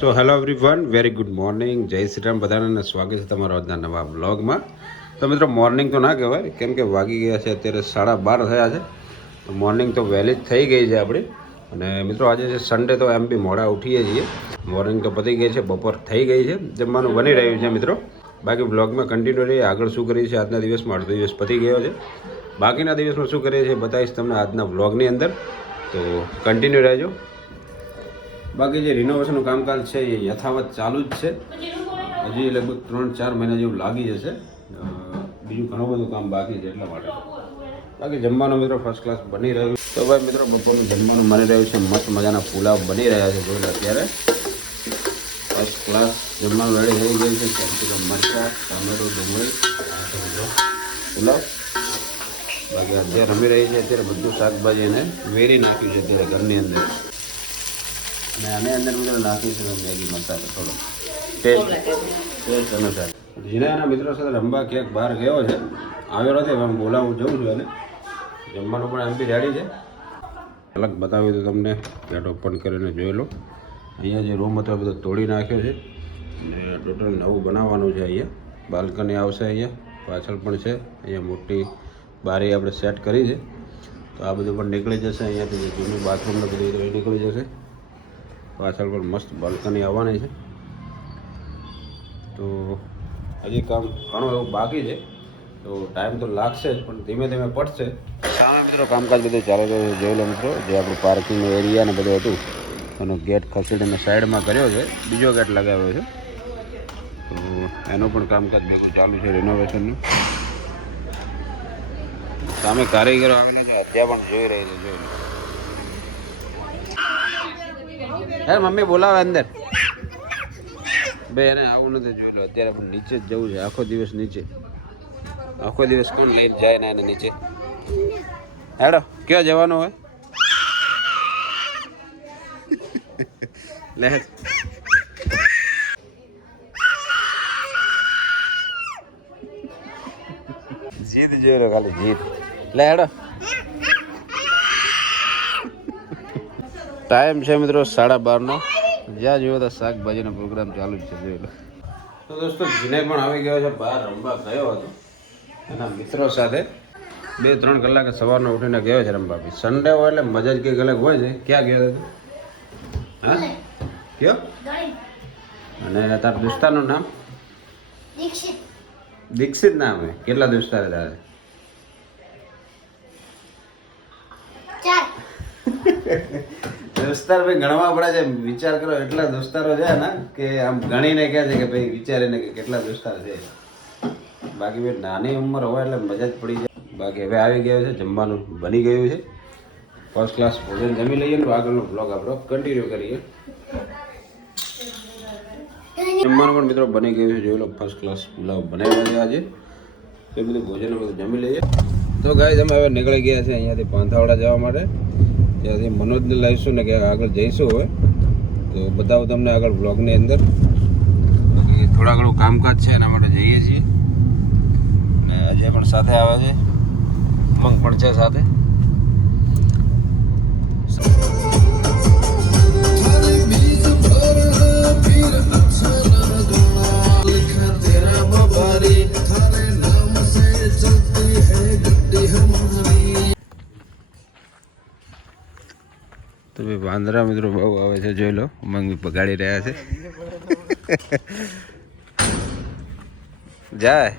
So hello everyone, very good morning, જય શ્રી રામ બધાને સ્વાગત છે તમારા આજના નવા બ્લોગમાં. તો મિત્રો મોર્નિંગ તો ના કહેવાય, કેમ કે વાગી ગયા છે અત્યારે 12:30 થયા છે. તો મોર્નિંગ તો વહેલી જ થઈ ગઈ છે આપણી. અને મિત્રો આજે છે સન્ડે, તો એમ બી મોડા ઉઠીએ છીએ. મોર્નિંગ તો પતી ગઈ છે, બપોર થઈ ગઈ છે, જમવાનું બની રહ્યું છે મિત્રો. બાકી બ્લોગમાં કન્ટિન્યુ રહીએ, આગળ શું કરીએ છીએ આજના દિવસમાં. અડધો દિવસ પતી ગયો છે, બાકીના દિવસમાં શું કરીએ છીએ બતાવીશ તમને આજના બ્લોગની અંદર. તો કન્ટિન્યુ રહેજો. બાકી જે રિનોવેશનનું કામકાજ છે એ યથાવત ચાલુ જ છે. હજી લગભગ 3-4 મહિના જેવું લાગી જશે. બીજું ઘણું બધું કામ બાકી છે એટલા માટે. બાકી જમવાનું મિત્રો ફર્સ્ટ ક્લાસ બની રહ્યું. તો ભાઈ મિત્રો બપોરનું જમવાનું બની રહ્યું છે. મસ્ત મજાના પુલાવ બની રહ્યા છે. જોઈ લો અત્યારે ફર્સ્ટ ક્લાસ જમવાનું રેડી થઈ ગયું છે. કેપ્સિકમ, મરચાં, ટામેટો, ડુંગળી, પુલાવ. બાકી અત્યારે રમી રહી છે. અત્યારે બધું શાકભાજી એને વેરી નાખ્યું છે અત્યારે ઘરની અંદર. અને આની અંદર મિત્રો નાખ્યું છે મેગી મસાલો થોડો ટેસ્ટ અનુસાર. જીનાના મિત્રો સાથે રમવા ક્યાંક બહાર ગયો છે, આવ્યો નથી. હવે બોલાવું જઉં છું એને. જમવાનું પણ એમ બી રેડી છે. અલગ બતાવ્યું તો તમને, ગેટ ઓપન કરીને જોઈ લો. અહીંયા જે રૂમ હતો એ બધો તોડી નાખ્યો છે અને ટોટલ નવું બનાવવાનું છે. અહીંયા બાલ્કની આવશે, અહીંયા પાછળ પણ છે. અહીંયા મોટી બારી આપણે સેટ કરી છે. તો આ બધું પણ નીકળી જશે. અહીંયાથી જે જૂનું બાથરૂમ ને બધું એ નીકળી જશે. પાછળ પણ મસ્ત બાલ્કની આવવાની છે. તો હજી કામ ઘણું એવું બાકી છે, તો ટાઈમ તો લાગશે જ, પણ ધીમે ધીમે પડશે. સામે મિત્રો કામકાજ બધું ચાલે છે. જોઈ લો મિત્રો, જે આપણું પાર્કિંગ એરિયા ને બધું હતું એનો ગેટ ખસેડીને સાઈડમાં કર્યો છે, બીજો ગેટ લગાવ્યો છે. તો એનું પણ કામકાજ બધું ચાલુ છે રિનોવેશનનું. સામે કારીગરો આવેલા છે, અત્યારે પણ જોઈ રહી છે. જોઈ લો. હે મમ્મી બોલાવે અંદર. ભાઈ એને આવું નથી. જોઈ લો અત્યારે પણ નીચે જ જવું છે. આખો દિવસ નીચે, આખો દિવસ કોણ લઈને જાય ને એને નીચે. હેડો, ક્યાં જવાનું હોય લે. જીદ જોઈ લો ખાલી, જીદ. લે હેડો. ટાઈમ છે મિત્રો 12:30 જ્યાં જોયો તો શાકભાજીનો પ્રોગ્રામ ચાલુ જ છે. જોઈ લો. તો દોસ્તો જીને પણ આવી ગયો છે. બહાર રમવા ગયો હતો એના મિત્રો સાથે. 2-3 કલાકે સવારનો ઉઠીને ગયો છે રમવા. બી સન્ડે હોય એટલે મજા જ કંઈક અલગ હોય છે. ક્યાં ગયો હતો? હા કયો? અને તારા દોસ્તારનું નામ? દીક્ષિત નામ હે. કેટલા દોસ્તાર તારે? 4 દોસ્તાર ભાઈ ગણવા પડે છે. વિચાર કરો, એટલા દોસ્તારો છે ને કે આમ ગણીને કહે છે કે ભાઈ વિચારીને કે કેટલા દોસ્તાર છે. બાકી ભાઈ નાની ઉંમર હોય એટલે મજા જ પડી જાય. બાકી હવે આવી ગયો છે, જમવાનું બની ગયું છે. ફર્સ્ટ ક્લાસ ભોજન જમી લઈએ તો આગળનો બ્લોગ આપણો કન્ટિન્યુ કરીએ. જમવાનું પણ મિત્રો બની ગયું છે. જોઈ લો, ફર્સ્ટ ક્લાસ પુલાવ બનાવ્યા છે આજે. તો બધું ભોજન બધું જમી લઈએ. તો ગાઈઝ અમે હવે નીકળી ગયા છે અહીંયાથી પાંથાવાડા જવા માટે. ત્યાંથી મનોજને લાવીશું ને ક્યાંક આગળ જઈશું હવે. તો બતાવું તમને આગળ બ્લોગની અંદર. થોડા ઘણું કામકાજ છે એના માટે જઈએ છીએ. અને અજય પણ સાથે આવે છે, ઉમંગ પણ છે સાથે. તો ભાઈ વાંદરા મિત્રો બહુ આવે છે. જોઈ લો, ઉમંગ બગાડી રહ્યા છે. જાય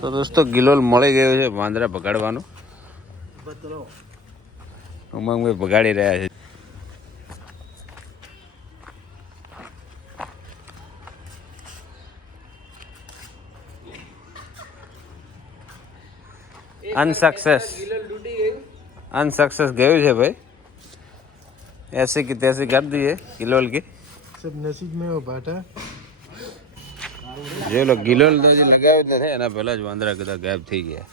તો દોસ્તો ગિલોલ મળી ગયો છે વાંદરા ભગાડવાનું. ઉમંગભાઈ ભગાડી રહ્યા છે. अनसक्सेस गए છે ભાઈ. ऐसे की तैसे कर दिए गिलोल की. सब नसीब में वो बाटा. જે લો ગિલોલ તો હજી લગાવ્યું જ નથી. એના પહેલા જ વાંદરા કદાચ ગાયબ થઈ ગયા.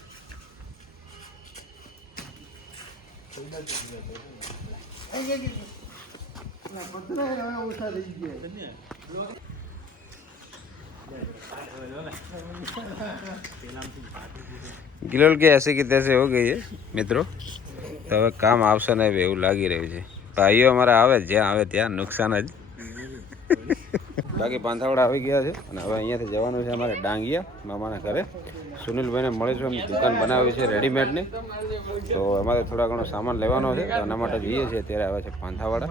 गिलोल के ऐसे की तैसे हो गई है मित्रों, तो હવે કામ આવશે ને એવું લાગી રહ્યું છે. ભાઈઓ અમારા આવે જ્યાં આવે ત્યાં નુકસાન જ. બાકી પાંથાવડા આવી ગયા છે અને હવે અહીંયાથી જવાનું છે અમારે ડાંગિયા મામાના ઘરે. સુનિલભાઈને મળીશું, એમ દુકાન બનાવી છે રેડીમેડની, તો અમારે થોડા ઘણો સામાન લેવાનો છે, તો એના માટે જઈએ છીએ. ત્યારે આવે છે પાંથાવાડા,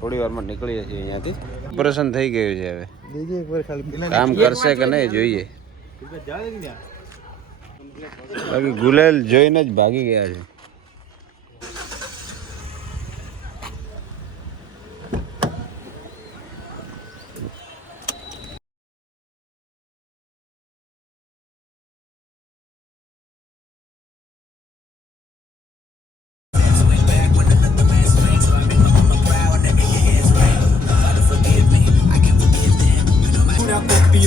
થોડી વારમાં નીકળીએ છીએ અહીંયાથી. ઓપરેશન થઈ ગયું છે, હવે કામ કરશે કે નહીં જોઈએ. બાકી ગુલેલ જોઈને જ ભાગી ગયા છે.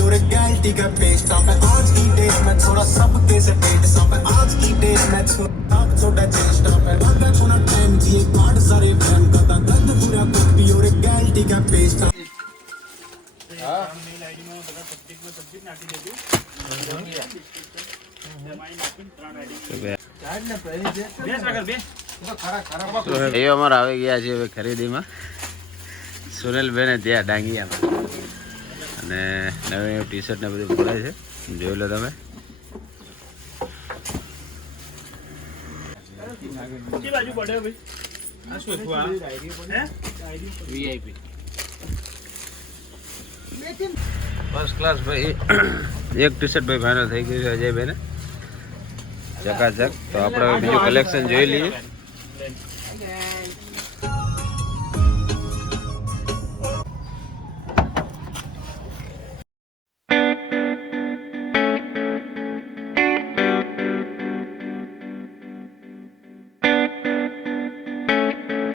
और गैल्टी का पेस्ट पे आज की डेट में थोड़ा सबके से पेट पे आज की डेट में थोड़ा चेस्ट पे लगा कोना टाइम जी कार्ड सारे फ्रेंड का गंद पूरा कॉपी और गैल्टी का पेस्ट हां मेल आईडी में बता पब्लिक में सब्जेक्ट नाखी देજો એ અમારા આવી ગયા છે હવે ખરીદીમાં. સુનિલભાઈને ત્યાં ડાંગિયામાં અને નવી ટી શર્ટ ને બધું મળે છે, જોઈ લો તમે. ફર્સ્ટ ક્લાસ ભાઈ. એક ટી શર્ટ ભાઈ ફાઇનલ થઈ ગયું છે અજયભાઈને, ચકાચક. તો આપણે બીજું કલેક્શન જોઈ લઈએ.